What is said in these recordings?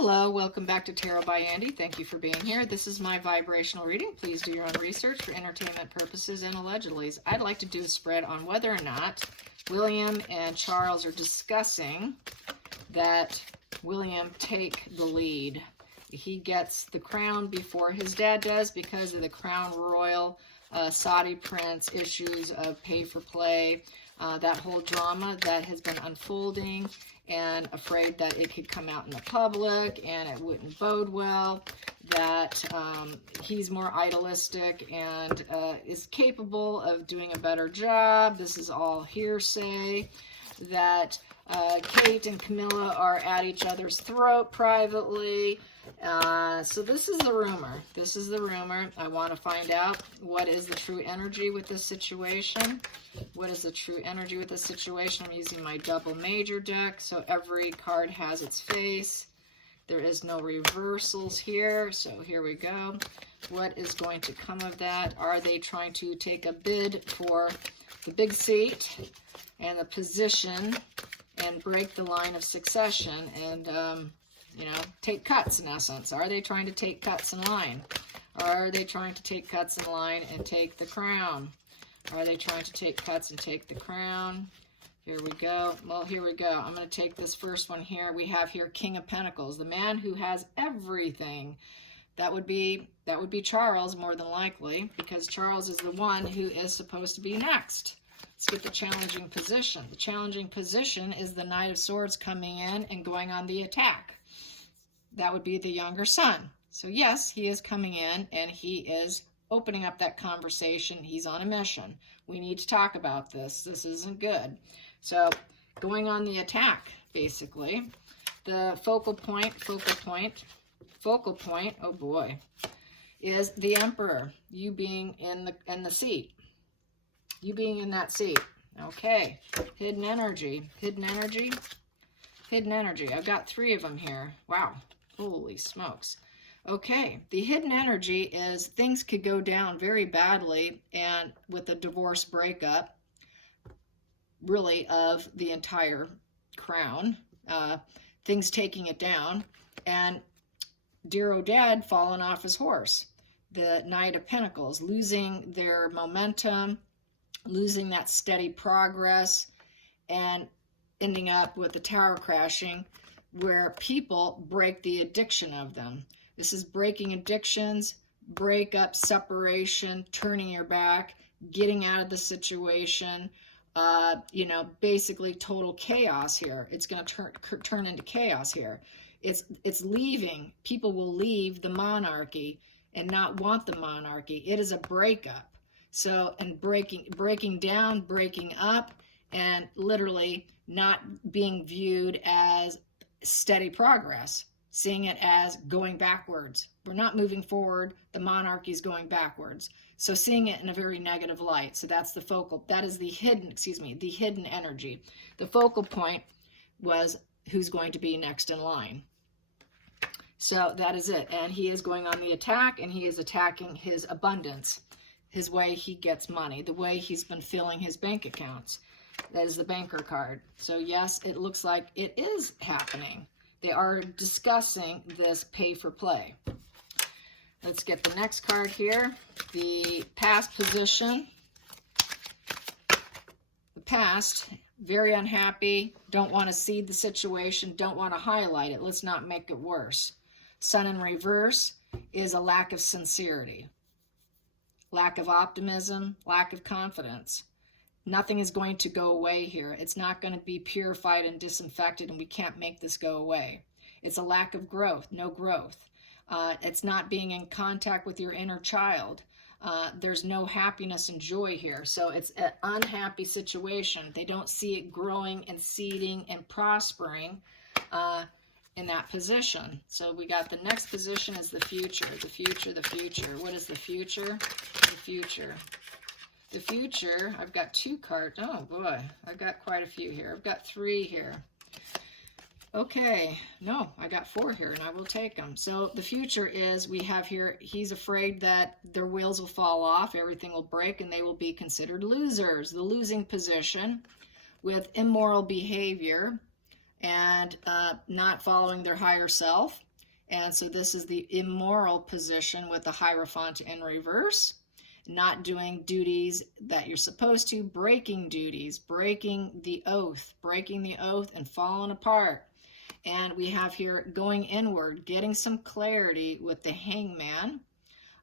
Hello, welcome back to Tarot by Andy. Thank you for being here. This is my vibrational reading. Please do your own research for entertainment purposes and allegedly. I'd like to do a spread on whether or not William and Charles are discussing that William take the lead. He gets the crown before his dad does because of the crown royal, Saudi prince issues of pay for play, that whole drama that has been unfolding, and afraid that it could come out in the public and it wouldn't bode well, that he's more idealistic and is capable of doing a better job. This is all hearsay, that Kate and Camilla are at each other's throat privately. So this is the rumor. This is the rumor. I want to find out what is the true energy with this situation. What is the true energy with this situation? I'm using my double major deck, so every card has its face. There is no reversals here, so here we go. What is going to come of that? Are they trying to take a bid for the big seat and the position and break the line of succession and, you know, take cuts in essence? Are they trying to take cuts in line? Are they trying to take cuts in line and take the crown? Are they trying to take cuts and take the crown? Here we go. Well, here we go. I'm going to take this first one here. We have here King of Pentacles, the man who has everything. That would be Charles, more than likely, because Charles is the one who is supposed to be next. Let's get the challenging position. The challenging position is the Knight of Swords coming in and going on the attack. That would be the younger son. So yes, he is coming in and he is opening up that conversation. He's on a mission. We need to talk about this. This isn't good. So going on the attack, basically. The focal point, oh boy, is the Emperor. You being in the seat. You being in that seat. Okay. Hidden energy. Hidden energy. Hidden energy. I've got 3 of them here. Wow. Holy smokes. Okay. The hidden energy is things could go down very badly, and with a divorce breakup, really, of the entire crown, things taking it down, and dear old dad falling off his horse. The Knight of Pentacles, losing their momentum, losing that steady progress, and ending up with the tower crashing, where people break the addiction of them. This is breaking addictions, breakup, separation, turning your back, getting out of the situation, you know, basically total chaos here. It's going to turn into chaos here. It's leaving. People will leave the monarchy and not want the monarchy. It is a breakup. So, and breaking down, breaking up, and literally not being viewed as steady progress, seeing it as going backwards. We're not moving forward. The monarchy is going backwards. So seeing it in a very negative light. So that's the focal, that is the hidden, the hidden energy. The focal point was who's going to be next in line. So that is it. And he is going on the attack, and he is attacking his abundance, his way he gets money, the way he's been filling his bank accounts. That is the banker card. So yes, it looks like it is happening. They are discussing this pay for play. Let's get the next card here. The past position. The past, very unhappy, don't want to see the situation, don't want to highlight it. Let's not make it worse. Sun in reverse is a lack of sincerity, lack of optimism, lack of confidence. Nothing is going to go away here. It's not going to be purified and disinfected, and we can't make this go away. It's a lack of growth, no growth. It's not being in contact with your inner child. There's no happiness and joy here. So it's an unhappy situation. They don't see it growing and seeding and prospering in that position. So we got the next position is the future. The future, the future. What is the future? The future. The future, I've got 2 cards. Oh boy, I've got quite a few here. I've got 3 here. Okay, no, I got 4 here, and I will take them. So the future is, we have here, he's afraid that their wheels will fall off, everything will break, and they will be considered losers. The losing position with immoral behavior and not following their higher self, And so this is the immoral position with the Hierophant in reverse. Not doing duties that you're supposed to, breaking duties, breaking the oath and falling apart. And we have here going inward, getting some clarity with the Hangman.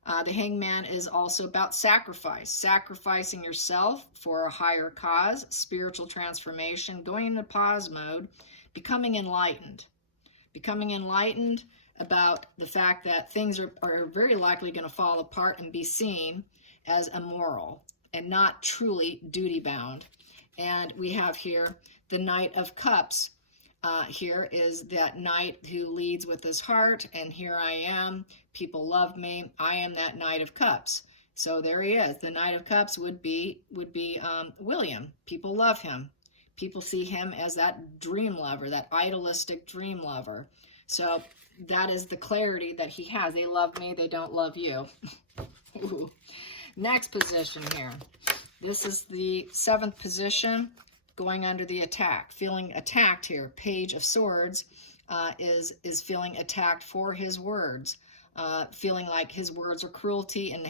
The Hangman is also about sacrifice, sacrificing yourself for a higher cause, spiritual transformation, going into pause mode, becoming enlightened about the fact that things are very likely going to fall apart and be seen as immoral and not truly duty bound. And we have here the Knight of Cups. Here is that knight who leads with his heart, and here I am, people love me, I am that Knight of Cups. So there he is. The Knight of Cups would be Willam. People love him. People see him as that dream lover, that idealistic dream lover. So that is the clarity that he has. They love me, they don't love you. Next position here. This is the 7th position, going under the attack, feeling attacked here. Page of Swords is feeling attacked for his words, feeling like his words are cruelty and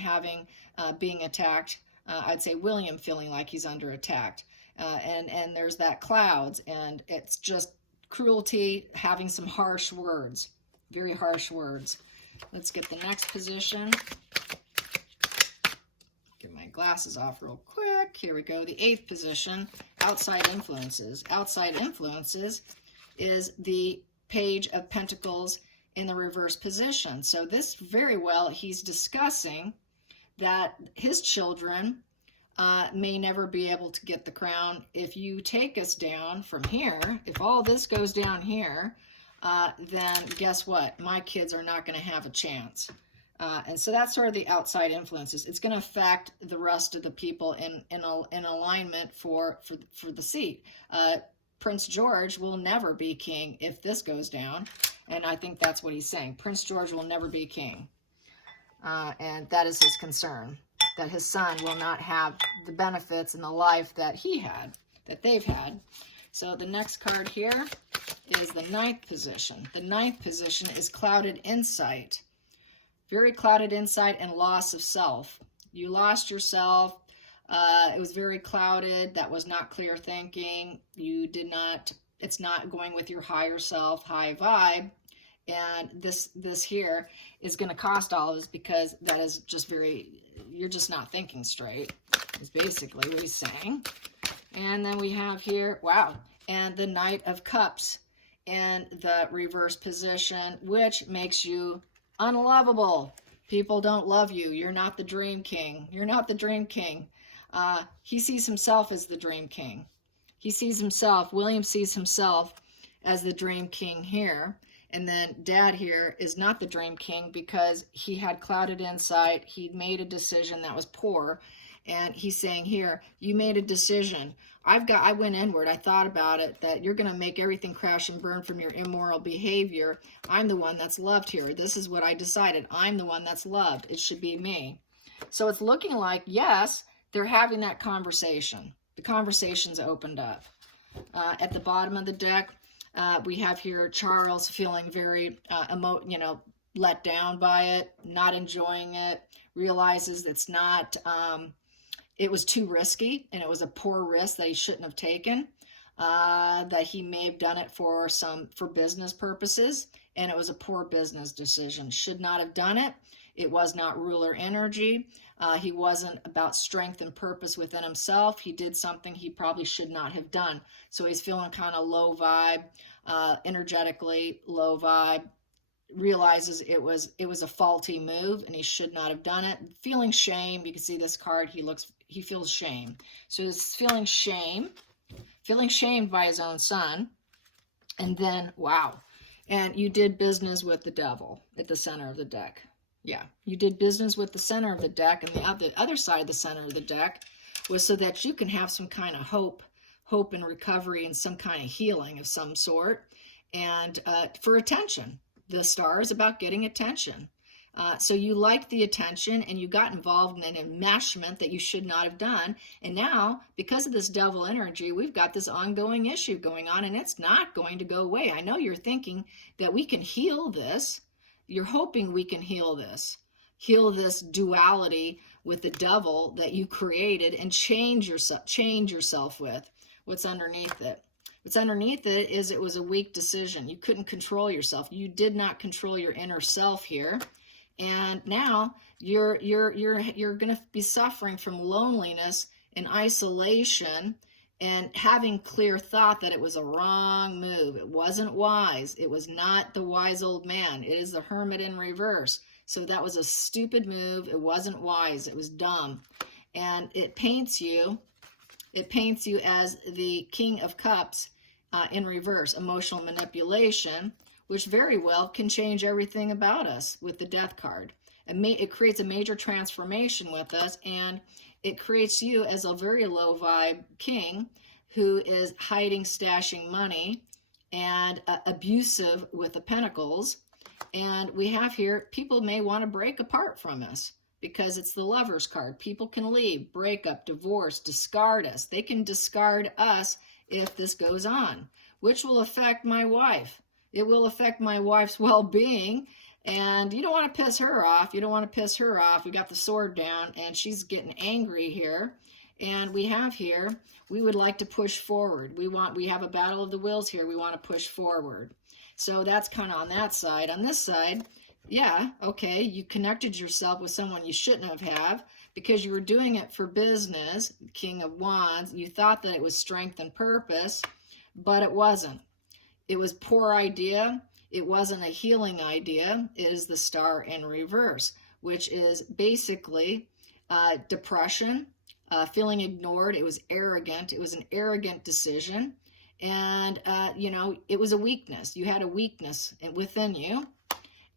being attacked. I'd say Willam feeling like he's under attack. And there's that clouds, and it's just cruelty, having some harsh words, very harsh words. Let's get the next position. Get my glasses off real quick. Here we go. The 8th position, outside influences. Outside influences is the Page of Pentacles in the reverse position. So this very well, he's discussing that his children may never be able to get the crown. If you take us down from here, if all this goes down here, then guess what? My kids are not going to have a chance. And so that's sort of the outside influences. It's going to affect the rest of the people in alignment for the seat. Prince George will never be king if this goes down. And I think that's what he's saying. Prince George will never be king. And that is his concern, that his son will not have the benefits in the life that he had, that they've had. So the next card here is the 9th position. The 9th position is clouded insight. Very clouded insight and loss of self. You lost yourself. It was very clouded. That was not clear thinking. It's not going with your higher self, high vibe. And this here is going to cost all of us, because that is just you're just not thinking straight, is basically what he's saying. And then we have here, wow, and the Knight of Cups in the reverse position, which makes you unlovable. People don't love you. You're not the dream king. You're not the dream king. He sees himself as the dream king. He sees himself, Willam sees himself as the dream king here. And then Dad here is not the dream king because he had clouded insight. He made a decision that was poor. And he's saying here, you made a decision. I went inward. I thought about it, that you're going to make everything crash and burn from your immoral behavior. I'm the one that's loved here. This is what I decided. I'm the one that's loved. It should be me. So it's looking like, yes, they're having that conversation. The conversation's opened up. At the bottom of the deck, we have here Charles feeling very let down by it, not enjoying it, realizes it's not, it was too risky, and it was a poor risk that he shouldn't have taken, that he may have done it for business purposes, and it was a poor business decision. Should not have done it. It was not ruler energy. He wasn't about strength and purpose within himself. He did something he probably should not have done. So he's feeling kind of low vibe, energetically low vibe, realizes it was a faulty move and he should not have done it. Feeling shame. You can see this card, he feels shame. So he's feeling shamed by his own son. And then, wow. And you did business with the devil at the center of the deck. Yeah, you did business with the center of the deck, and the other side of the center of the deck was so that you can have some kind of hope and recovery and some kind of healing of some sort, and for attention. The star is about getting attention. So you liked the attention, and you got involved in an enmeshment that you should not have done. And now, because of this devil energy, we've got this ongoing issue going on, and it's not going to go away. I know you're thinking that we can heal this, you're hoping we can heal this duality with the devil that you created, and change yourself with. What's underneath it? What's underneath it is it was a weak decision. You couldn't control yourself. You did not control your inner self here. And now you're going to be suffering from loneliness and isolation, and having clear thought that it was a wrong move. It wasn't wise. It was not the wise old man. It is the hermit in reverse. So that was a stupid move. It wasn't wise. It was dumb. And it paints you as the King of Cups in reverse, emotional manipulation, which very well can change everything about us with the Death card. It creates a major transformation with us, and it creates you as a very low vibe king who is hiding, stashing money, and abusive with the pentacles. And we have here, people may want to break apart from us because it's the Lover's card. People can leave, break up, divorce, discard us. They can discard us if this goes on, which will affect my wife. It will affect my wife's well-being, and you don't want to piss her off. You don't want to piss her off. We got the sword down, and she's getting angry here. And we have here, we would like to push forward. We have a battle of the wills here. We want to push forward. So that's kind of on that side. On this side, yeah, okay, you connected yourself with someone you shouldn't have because you were doing it for business, King of Wands. You thought that it was strength and purpose, but it wasn't. It was poor idea. It wasn't a healing idea. It is the Star in reverse, which is basically depression, feeling ignored. It was arrogant. It was an arrogant decision. And, it was a weakness. You had a weakness within you.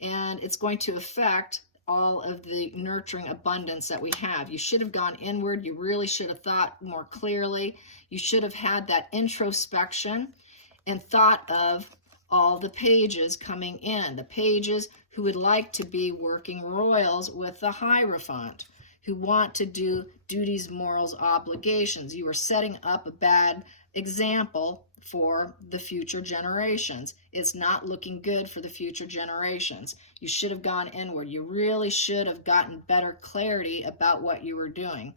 And it's going to affect all of the nurturing abundance that we have. You should have gone inward. You really should have thought more clearly. You should have had that introspection and thought of all the pages coming in, the pages who would like to be working royals with the Hierophant, who want to do duties, morals, obligations. You are setting up a bad example for the future generations. It's not looking good for the future generations. You should have gone inward. You really should have gotten better clarity about what you were doing.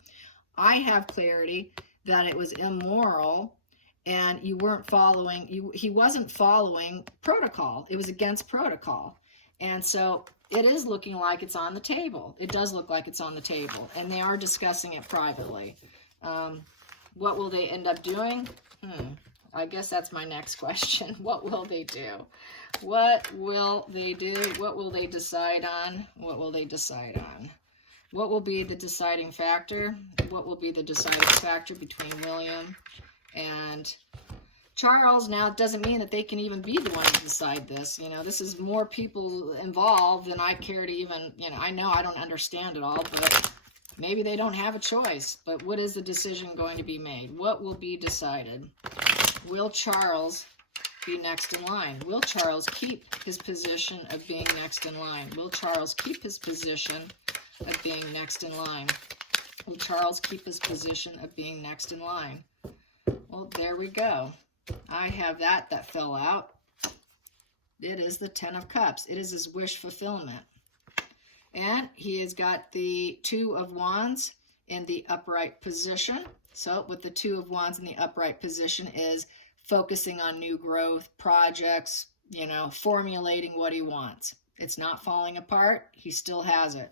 I have clarity that it was immoral, and you weren't following, he wasn't following protocol. It was against protocol. And so it is looking like it's on the table. It does look like it's on the table, and they are discussing it privately. What will they end up doing? I guess that's my next question. What will they do? What will they do? What will they decide on? What will they decide on? What will be the deciding factor? What will be the deciding factor between William and Charles? Now, it doesn't mean that they can even be the one to decide this. This is more people involved than I care to even, I know I don't understand it all, but maybe they don't have a choice. But what is the decision going to be made? What will be decided? Will Charles be next in line? Will Charles keep his position of being next in line? Will Charles keep his position of being next in line? Will Charles keep his position of being next in line? Well, there we go. I have that fell out. It is the Ten of Cups. It is his wish fulfillment. And he has got the Two of Wands in the upright position. So with the Two of Wands in the upright position is focusing on new growth, projects, formulating what he wants. It's not falling apart. He still has it.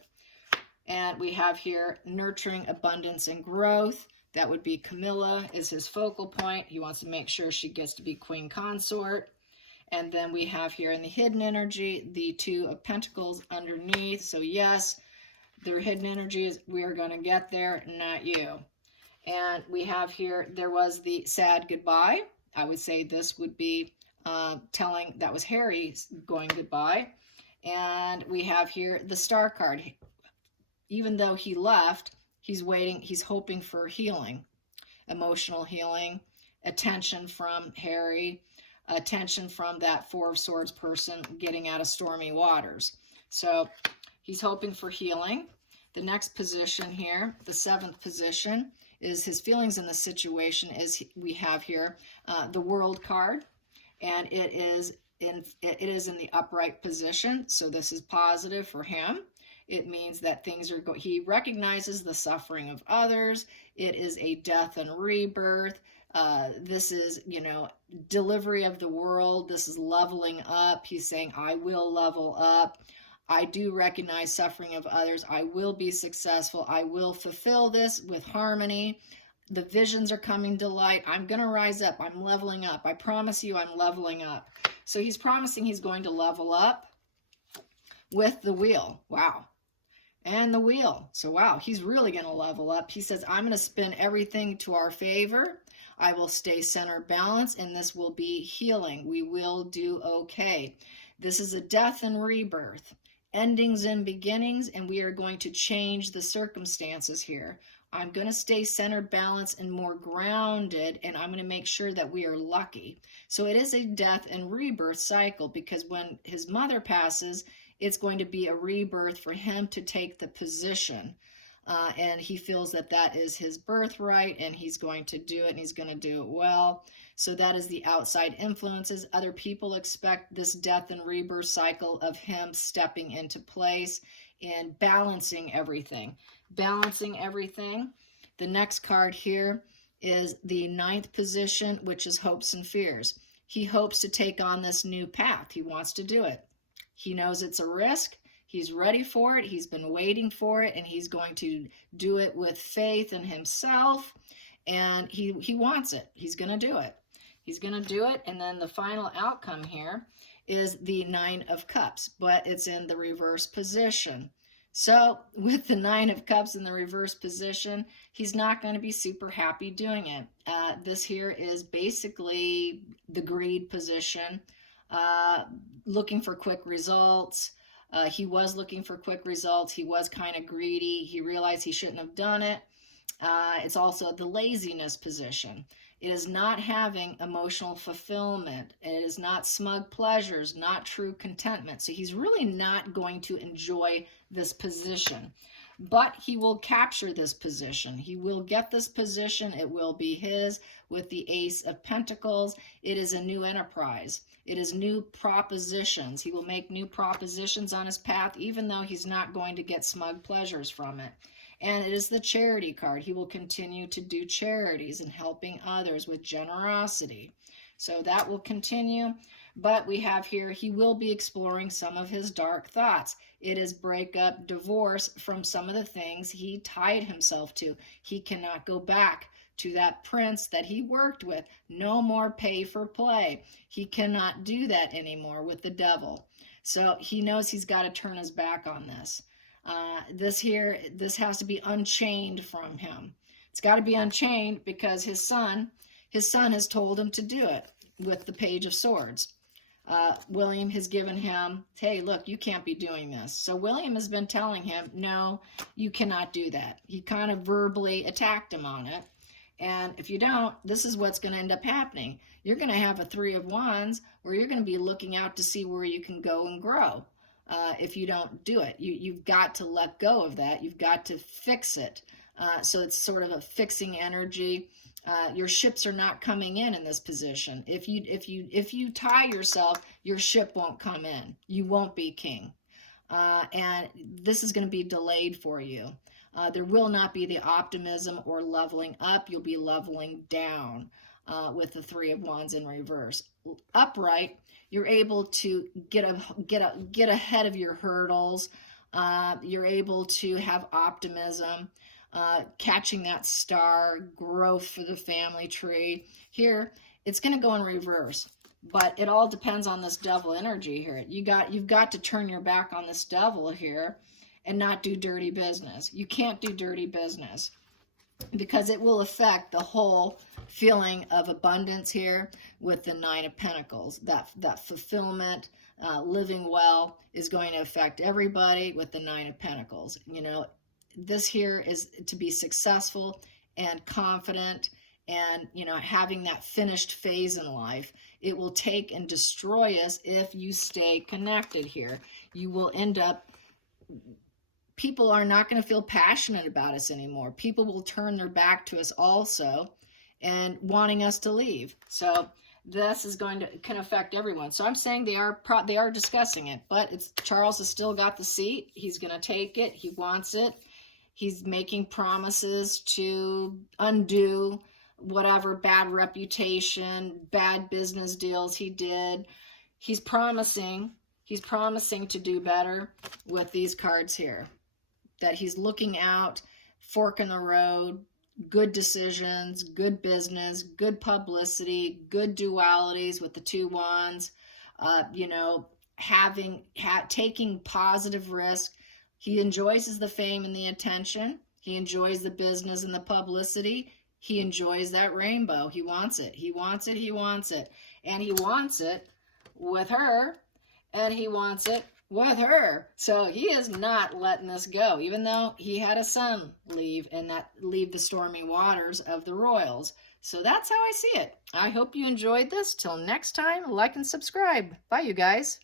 And we have here nurturing abundance and growth. That would be Camilla is his focal point. He wants to make sure she gets to be queen consort. And then we have here in the hidden energy, the Two of Pentacles underneath. So yes, their hidden energy is we are going to get there, not you. And we have here, there was the sad goodbye. I would say this would be telling that was Harry going goodbye. And we have here the Star card. Even though he left, he's waiting, he's hoping for healing, emotional healing, attention from Harry, attention from that Four of Swords person getting out of stormy waters. So he's hoping for healing. The next position here, the seventh position, is his feelings in the situation is we have here the World card, and it is it is in the upright position, so this is positive for him. It means that things are he recognizes the suffering of others. It is a death and rebirth. This is, delivery of the world. This is leveling up. He's saying, I will level up. I do recognize suffering of others. I will be successful. I will fulfill this with harmony. The visions are coming to light. I'm going to rise up. I'm leveling up. I promise you I'm leveling up. So he's promising he's going to level up with the wheel. Wow. And the wheel. So wow, he's really going to level up. He says, I'm going to spin everything to our favor. I will stay center balance, and this will be healing. We will do okay. This is a death and rebirth, endings and beginnings, and we are going to change the circumstances here. I'm going to stay center balance and more grounded, and I'm going to make sure that we are lucky. So it is a death and rebirth cycle, because when his mother passes, it's going to be a rebirth for him to take the position. And he feels that that is his birthright, and he's going to do it, and he's going to do it well. So that is the outside influences. Other people expect this death and rebirth cycle of him stepping into place and balancing everything. Balancing everything. The next card here is the 9th position, which is hopes and fears. He hopes to take on this new path. He wants to do it. He knows it's a risk. He's ready for it. He's been waiting for it, and he's going to do it with faith in himself, and he wants it. He's going to do it. He's going to do it, and then the final outcome here is the 9 of Cups, but it's in the reverse position. So with the 9 of Cups in the reverse position, he's not going to be super happy doing it. This here is basically the greed position, looking for quick results. He was looking for quick results. He was kind of greedy. He realized he shouldn't have done it. It's also the laziness position. It is not having emotional fulfillment. It is not smug pleasures, not true contentment. So he's really not going to enjoy this position. But he will capture this position. He will get this position. It will be his with the Ace of Pentacles. It is a new enterprise. It is new propositions. He will make new propositions on his path, even though he's not going to get smug pleasures from it. And it is the charity card. He will continue to do charities and helping others with generosity. So that will continue. But we have here, he will be exploring some of his dark thoughts. It is breakup, divorce from some of the things he tied himself to. He cannot go back to that prince that he worked with. No more pay for play. He cannot do that anymore with the devil. So he knows he's got to turn his back on this. This has to be unchained from him. It's got to be unchained because his son has told him to do it with the Page of Swords. William has given him, hey, look, you can't be doing this. So William has been telling him, no, you cannot do that. He kind of verbally attacked him on it. And if you don't, this is what's going to end up happening. You're going to have a 3 of Wands where you're going to be looking out to see where you can go and grow. If you don't do it, you've got to let go of that. You've got to fix it. So it's sort of a fixing energy. Your ships are not coming in this position. If you tie yourself, your ship won't come in. You won't be king. And this is going to be delayed for you. There will not be the optimism or leveling up. You'll be leveling down with the 3 of Wands in reverse. Upright, you're able to get ahead of your hurdles. You're able to have optimism, catching that star, growth for the family tree. Here, it's going to go in reverse, but it all depends on this devil energy here. You've got to turn your back on this devil here and not do dirty business. You can't do dirty business because it will affect the whole feeling of abundance here with the 9 of Pentacles. That fulfillment, living well is going to affect everybody with the 9 of Pentacles. You know, this here is to be successful and confident and, you know, having that finished phase in life. It will take and destroy us if you stay connected here. You will end up, people are not going to feel passionate about us anymore. People will turn their back to us also and wanting us to leave. So this is can affect everyone. So I'm saying they are discussing it, but Charles has still got the seat. He's going to take it. He wants it. He's making promises to undo whatever bad reputation, bad business deals he did. He's promising to do better with these cards here. That he's looking out, fork in the road, good decisions, good business, good publicity, good dualities with the 2 wands, you know, taking positive risk. He enjoys the fame and the attention. He enjoys the business and the publicity. He enjoys that rainbow. He wants it. He wants it. He wants it. And he wants it with her, and he wants it with her. So he is not letting this go, even though he had a son leave the stormy waters of the royals. So that's how I see it. I hope you enjoyed this. Till next time, like and subscribe. Bye, you guys.